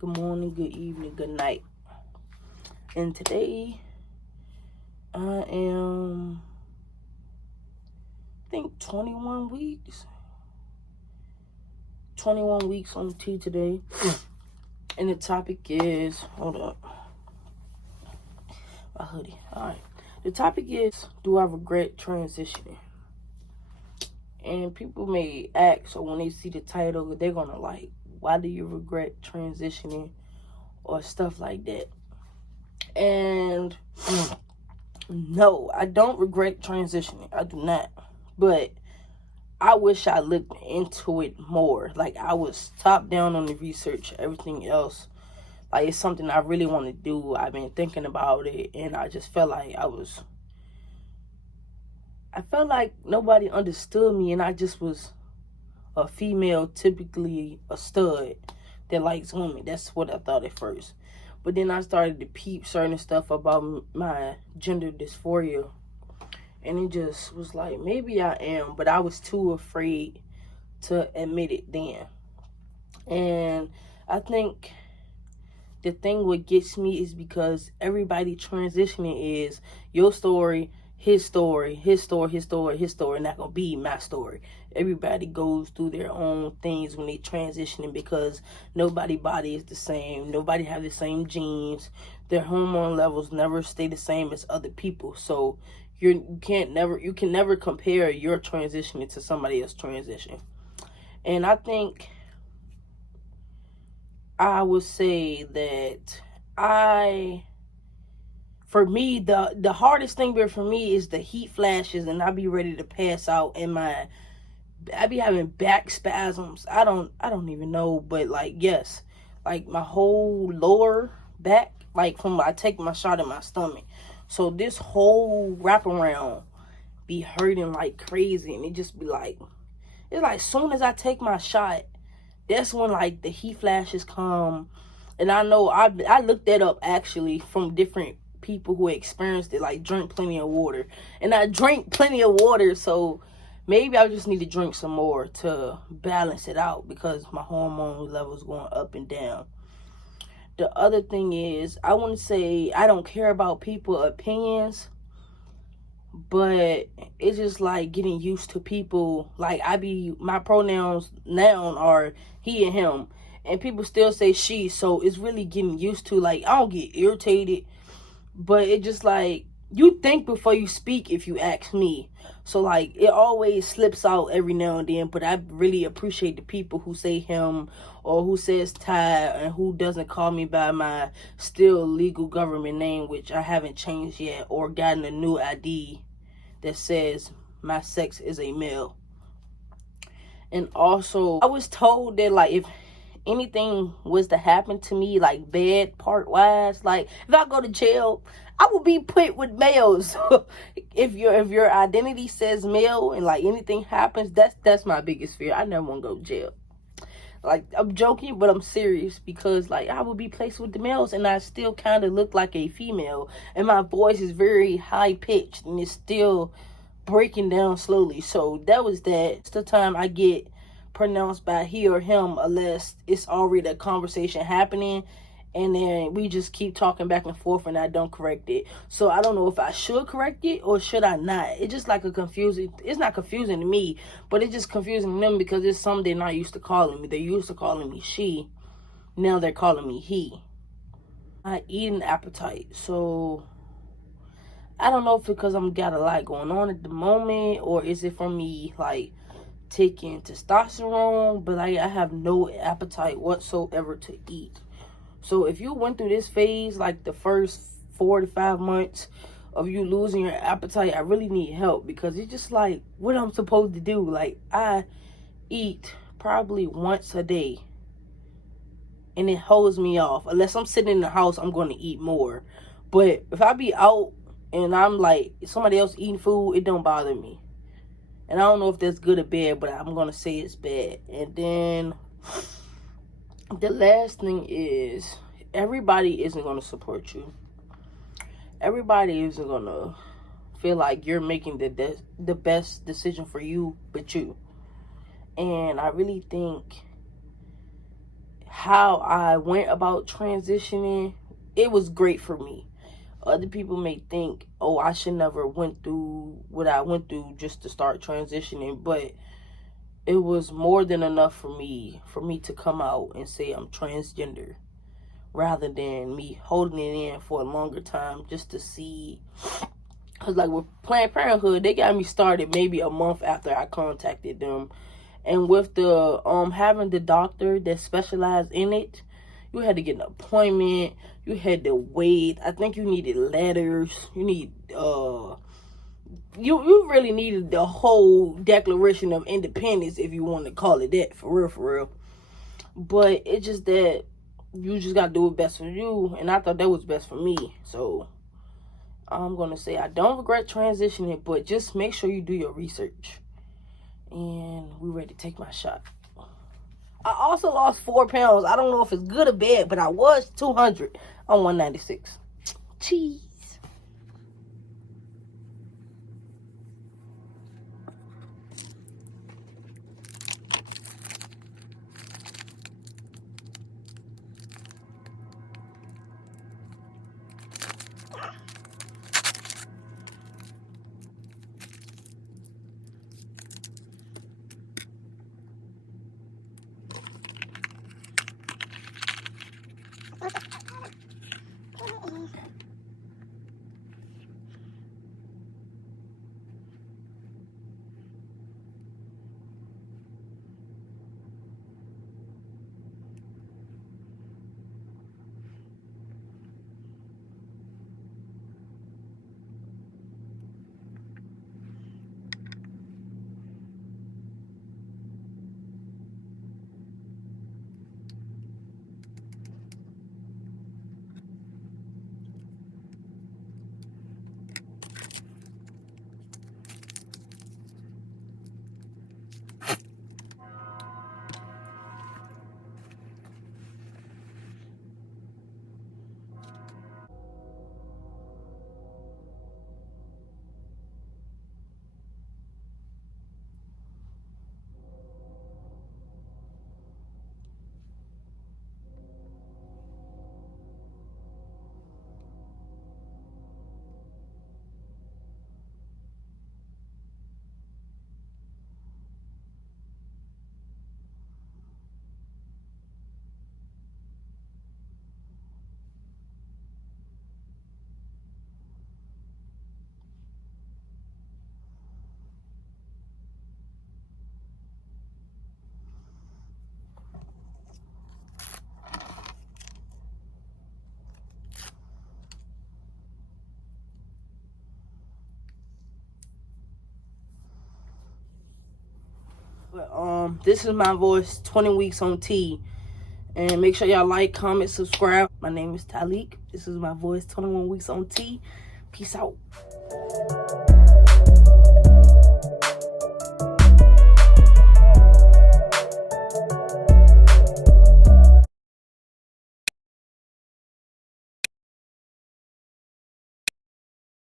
good morning, good evening, good night. And today I am, I think 21 weeks. 21 weeks on T today. And the topic is, hold up, my hoodie. Alright. The topic is, do I regret transitioning? And people may ask, so when they see the title, they're gonna like, why do you regret transitioning? Or stuff like that. And no, I don't regret transitioning. I do not. But I wish I looked into it more. Like, I was top down on the research, everything else. Like, it's something I really want to do. I've been thinking about it, and I just felt like I felt like nobody understood me, and I just was a female, typically a stud that likes women. That's what I thought at first. But then I started to peep certain stuff about my gender dysphoria. And it just was like, maybe I am, but I was too afraid to admit it then. And I think the thing what gets me is because everybody transitioning is your story, his story, his story, his story, his story, not gonna be my story. Everybody goes through their own things when they transitioning because nobody's body is the same. Nobody have the same genes. Their hormone levels never stay the same as other people. So you can never compare your transitioning to somebody else's transition. And I think I would say that for me, the hardest thing for me is the heat flashes, and I be ready to pass out, and I be having back spasms. I don't even know, but like, yes, like my whole lower back, like from I take my shot in my stomach. So this whole wraparound be hurting like crazy, and it just be like, it's like soon as I take my shot, that's when like the heat flashes come. And I know I looked that up actually from different people who experienced it, like drink plenty of water. And I drink plenty of water, so maybe I just need to drink some more to balance it out because my hormone levels going up and down. The other thing is, I want to say I don't care about people's opinions, but it's just like getting used to people. Like, my pronouns now are he and him, and people still say she, so it's really getting used to. Like, I don't get irritated, but it just like, you think before you speak, if you ask me. So like, it always slips out every now and then, but I really appreciate the people who say him or who says Ty and who doesn't call me by my still legal government name, which I haven't changed yet, or gotten a new ID that says my sex is a male. And also, I was told that like, if anything was to happen to me, like bad part wise, like if I go to jail, I will be put with males. if your identity says male and like anything happens, that's my biggest fear. I never want to go to jail. Like, I'm joking, but I'm serious, because like I would be placed with the males and I still kind of look like a female, and my voice is very high pitched and it's still breaking down slowly. So that was that. It's the time I get pronounced by he or him unless it's already a conversation happening, and then we just keep talking back and forth and I don't correct it. So I don't know if I should correct it or should I not. It's just like it's not confusing to me, but it's just confusing them because it's something they're not used to calling me. They're used to calling me she. Now they're calling me he. I eat an appetite. So I don't know if it's because I'm got a lot going on at the moment, or is it from me like taking testosterone, but I have no appetite whatsoever to eat. So if you went through this phase, like the first 4 to 5 months of you losing your appetite, I really need help, because it's just like, what I'm supposed to do. Like, I eat probably once a day, and it holds me off. Unless I'm sitting in the house, I'm going to eat more. But if I be out and I'm like somebody else eating food, it don't bother me. And I don't know if that's good or bad, but I'm going to say it's bad. And then the last thing is, everybody isn't going to support you. Everybody isn't going to feel like you're making the best decision for you, but you. And I really think how I went about transitioning, it was great for me. Other people may think, oh, I should never went through what I went through just to start transitioning, but it was more than enough for me to come out and say I'm transgender, rather than me holding it in for a longer time just to see. Because like with Planned Parenthood, they got me started maybe a month after I contacted them. And with the having the doctor that specialized in it, you had to get an appointment. You had to wait. I think you needed letters. You need you really needed the whole Declaration of Independence, if you want to call it that, for real, for real. But it's just that you just gotta do it best for you, and I thought that was best for me. So I'm gonna say I don't regret transitioning, but just make sure you do your research. And we ready to take my shot. I also lost 4 pounds. I don't know if it's good or bad, but I was 200 on 196. Cheese. But this is my voice, 20 weeks on T. And make sure y'all like, comment, subscribe. My name is Talik. This is my voice, 21 weeks on T. Peace out.